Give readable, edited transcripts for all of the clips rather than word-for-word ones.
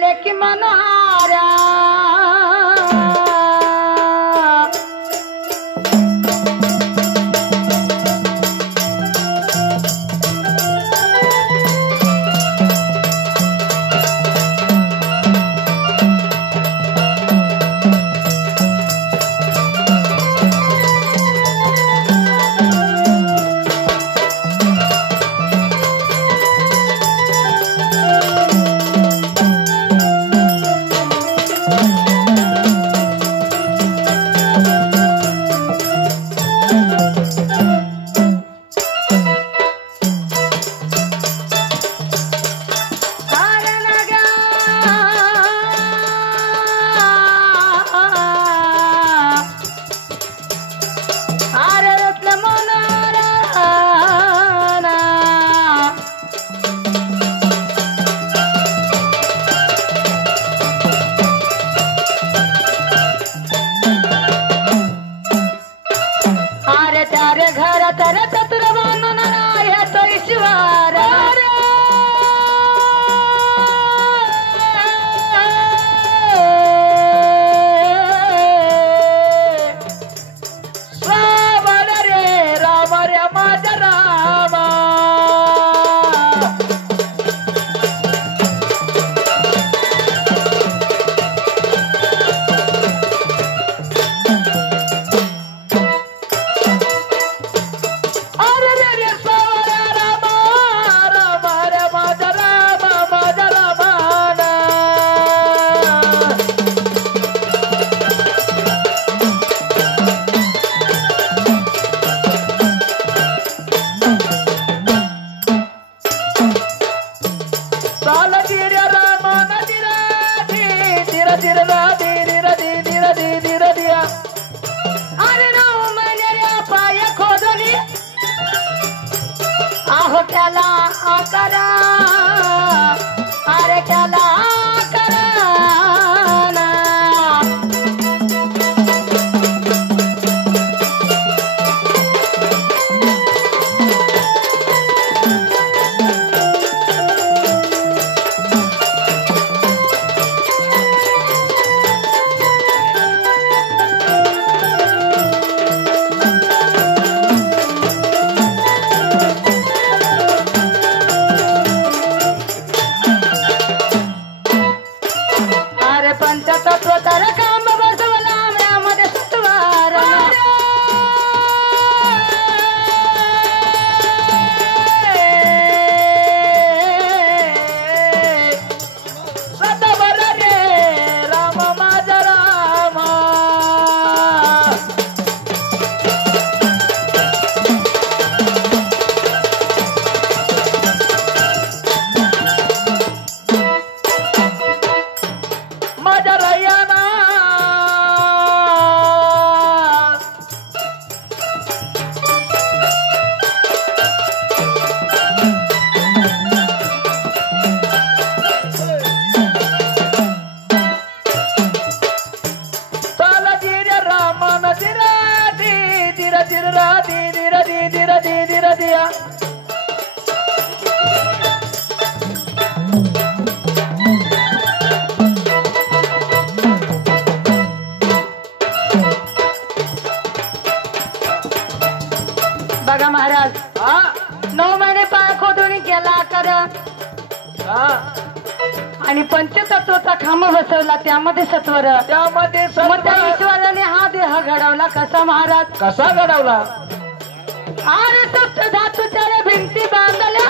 लेकी मनोहाऱ्या बघा महाराज 9 महिने पाय खोदून केला कर आणि पंचतत्वाचा खांब बसवला त्यामध्ये सत्वर त्यामध्ये ईश्वराने हा देह घडवला कसा महाराज कसा घडवला अरे सप्त धातूच्या भिंती बांधल्या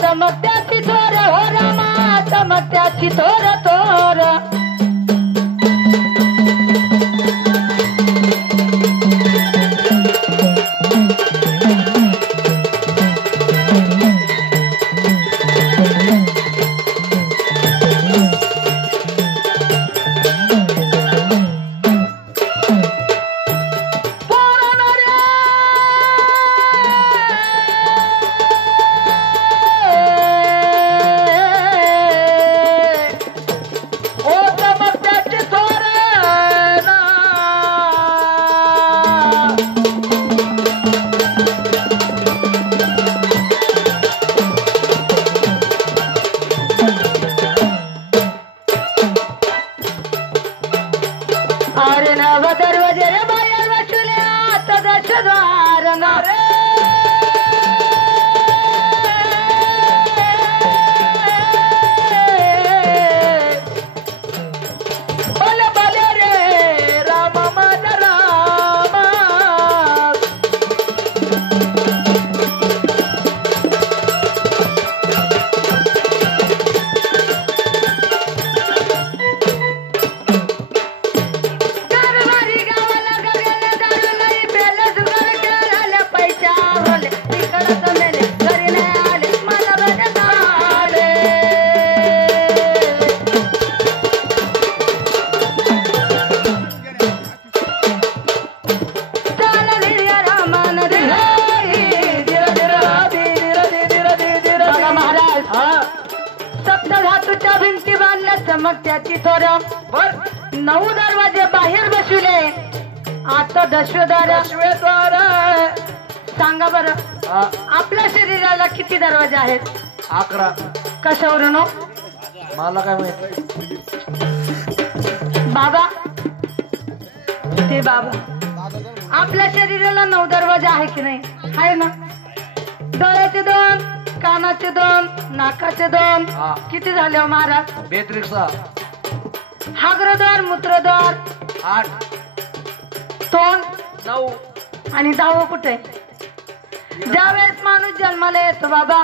चमकत्याची थोर हो रामा चमकत्याची थोर थोर अरे नव दरवाजे रे बाहेर बसले आता दशद्वार रे भले भले रे राम माझा राम घरवारी गावाला गगन दारू नाही पेले जुगार खेळायला पैसा भरले तिकडं मेले घरी नाही आले मला बरं आले बघा महाराज सप्तधातूच्या भिंती बांधल्या चमकत्याची थोरं बर 9 दरवाजे बाहेर बसविले आता दशद्वार सांगा बरं आपल्या शरीराला किती दरवाजे आहेत 11 कशावरून हो? मला काय माहिती बाबा ते बाबा आपल्या शरीराला 9 दरवाजे आहे की नाही आहे ना डोळ्याचे 2 कानाचे 2 नाकाचे 2 हा. किती झाले हो महाराज 32 हाग्रद्वार मूत्रद्वार 8 तोंड 9 आणि 10 कुठे ज्यावेळेस माणूस जन्माला येतो बाबा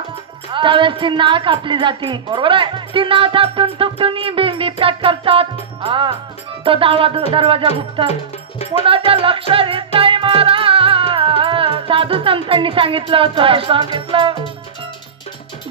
त्यावेळेस ती नाळ कापली जाते बरोबर आहे ती नाळ थापटून थुपटून बिंबी पॅक करतात हा तो 10वा दरवाजा गुप्त कुणाच्या लक्षात येत नाही महाराज साधू संतांनी सांगितलं काय होतं सांगितलं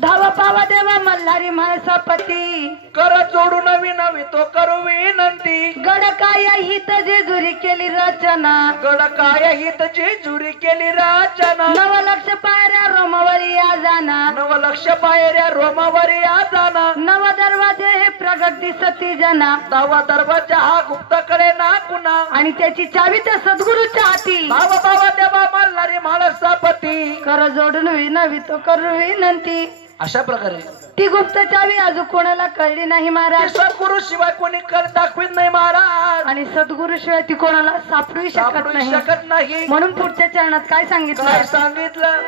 धावा पावा देवा मल्हारी माणसापती कर जोडून विनवी तो करू विनंती गड काय हित जेजुरी केली रचना गड काय हित जेजुरी केली रचना 9 लक्ष पायऱ्या रोमावरी या जाना 9 लक्ष पायऱ्या रोमावरी या जाना 9 दरवाजे हे प्रगट दिसती जना 10वा दरवाजा हा गुप्तकडे ना कुणा आणि त्याची चावी त्या सद्गुरूच्या हाती बाबा बाबा देवा मल्हारी माणसापती कर जोडून विनवी तो करू विनंती अशा प्रकारे ती गुप्त चावी अजून कोणाला कळली नाही महाराज सद्गुरु शिवाय कोणी कर दाखवित नाही महाराज आणि सद्गुरू शिवाय ती कोणाला सापडू शकत सापडू नाही शकत नाही म्हणून पुढच्या चरणात काय काय सांगितलं सांगितलं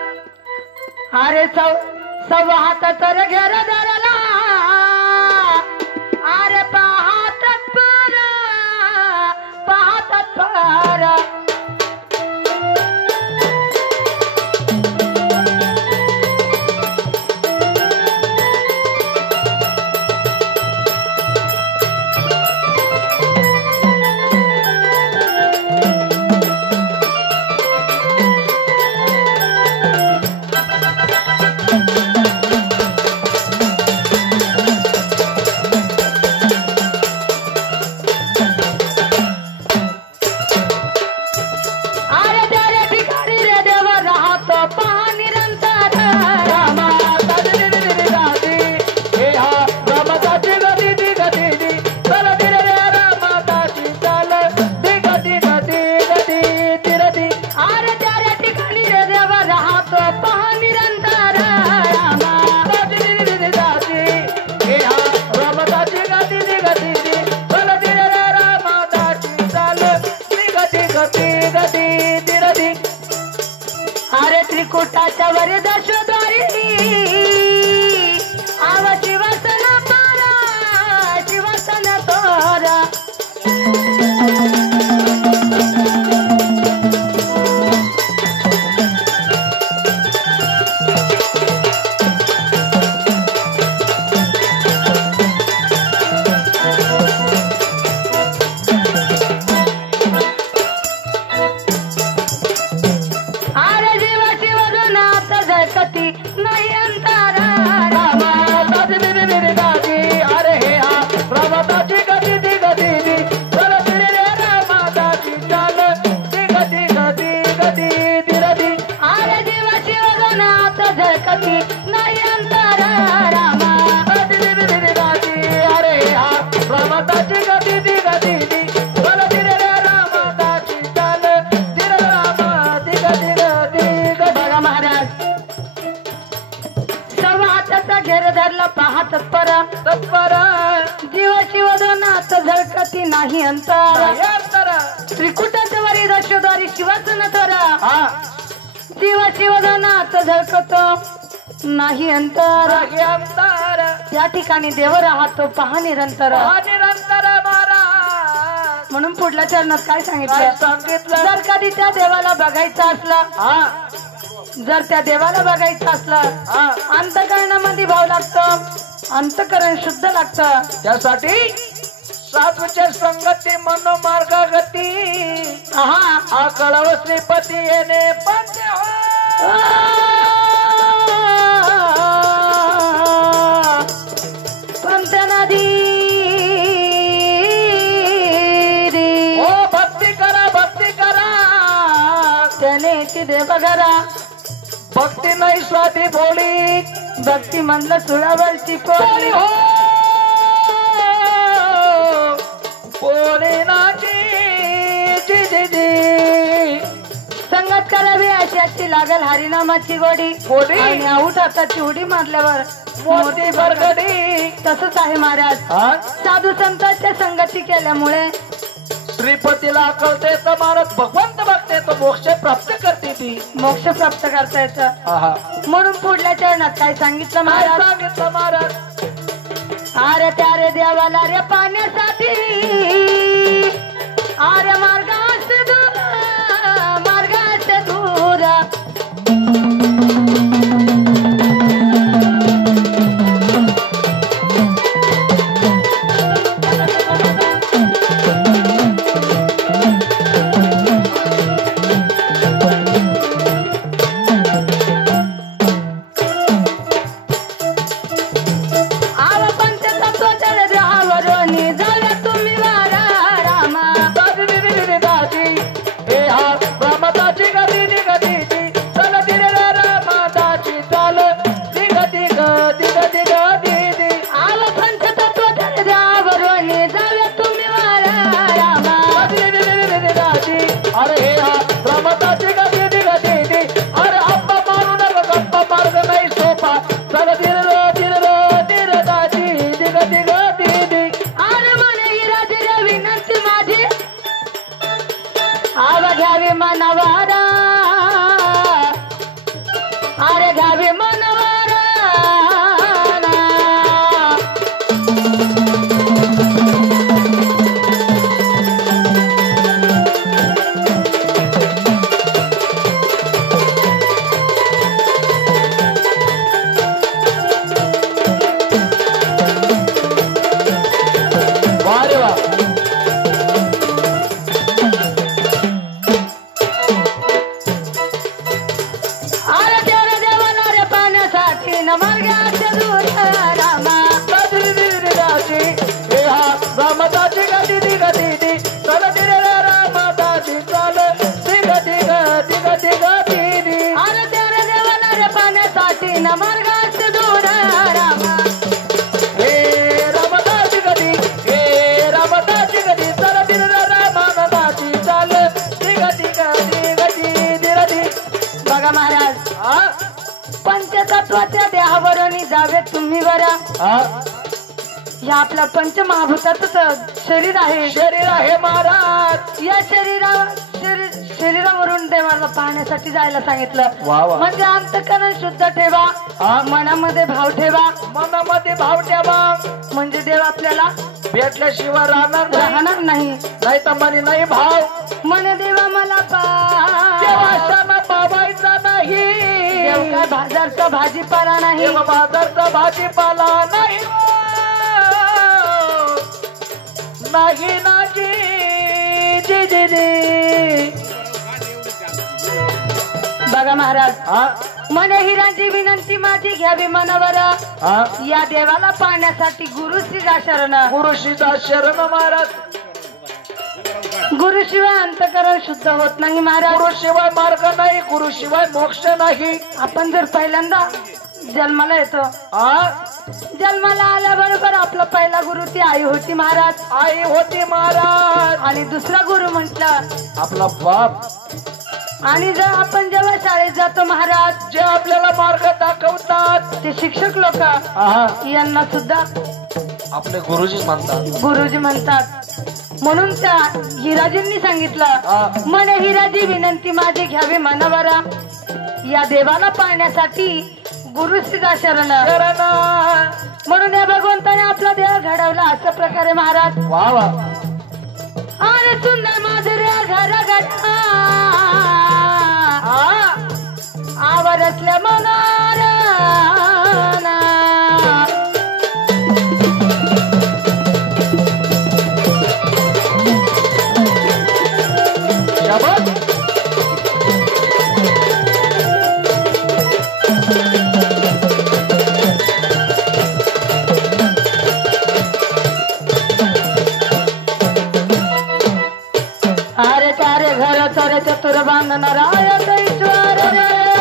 अरे सव्वा हाताचा रे घेरा दाराला अरे पाहतात पारा त्रिकुटाच्या वर दशद्वारी आव शिवसन पारा शिवसन तोरा तत्पर जीव शिवधनात झळकती नाही अंतर त्रिकुटाच्या वरी दशद्वारी शिवाचं नथरा जीव शिवधनात झळकत नाही अंतर त्या ठिकाणी देव राहतो पहा निरंतर म्हणून पुढल्या चरणात काय सांगितलं जर कधी त्या देवाला बघायचं असलं जर त्या देवाला बघायचं असलं अंतकरणामध्ये भाव लागतं अंतकरण शुद्ध लागतं त्यासाठी साधूच्या संगती मनोमार्ग गती हा कळव श्रीपती येणे पंच पंत नदी भक्ती करा त्याने ती देवघरा भक्ती नाही स्वाती भोळी भक्ती म्हणलं चुळावरची कोणी हो पोळी नाची संगत करावी अशाची लागल हरिनामाची गोडी आणि आऊट हाताची उडी मारल्यावर मोठी बरगडी तसंच आहे महाराज साधू संतांच्या संगती केल्यामुळे श्रीपतीला कळते तर महाराज भगवंत बघते तो मोक्ष प्राप्त करते ती मोक्ष प्राप्त करता येतं म्हणून पुढल्या चरणात काय सांगितलं महाराज अरे त्या रे देवाला रे पाण्यासाठी अरे मार्गास दूर पंचतत्वाच्या देहावरून जावे तुम्ही बरा या आपल्या पंचमहाभूताचं शरीर आहे महाराज या शरीरावरून देवाला पाहण्यासाठी जायला सांगितलं म्हणजे अंतकरण शुद्ध ठेवा मनामध्ये भाव ठेवा म्हणजे देव आपल्याला भेटल्याशिवाय राहणार नाही नाही तर म्हणे नाही भाव म्हणे देवा मला पावायचा नाही काय बाजारचा भाजीपाला नाही बाजारचा भाजीपाला नाही नाही नाची बघा महाराज म्हणे हिराची विनंती माझी घ्यावी मनावर या देवाला पाहण्यासाठी गुरुशीचा शरण महाराज गुरुशिवाय अंतकरण शुद्ध होत नाही महाराज गुरुशिवाय मार्ग नाही गुरुशिवाय मोक्ष नाही आपण जर पहिल्यांदा जन्माला येतो जन्माला आल्याबरोबर आपला पहिला गुरु ती आई होती महाराज आणि दुसरा गुरु म्हटलं आपला बाप आणि जर आपण जेव्हा शाळेत जातो महाराज जे आपल्याला मार्ग दाखवतात ते शिक्षक लोक यांना सुद्धा आपले गुरुजी म्हणतात. गुरुजी म्हणतात. म्हणून त्या हिराजींनी सांगितलं, म्हणे हिराजी विनंती माझी घ्यावी मनावरा, या देवाला पाहण्यासाठी गुरुश्रीचा शरण. म्हणून या भगवंताने आपला देह घडवला अशा प्रकारे महाराज. वा वा. आणि सुंदर माधुर्य घर घडा आवरतल्या मनारा. अरे चारे घर चरे चतुर बांधन राय ईश्वर रे.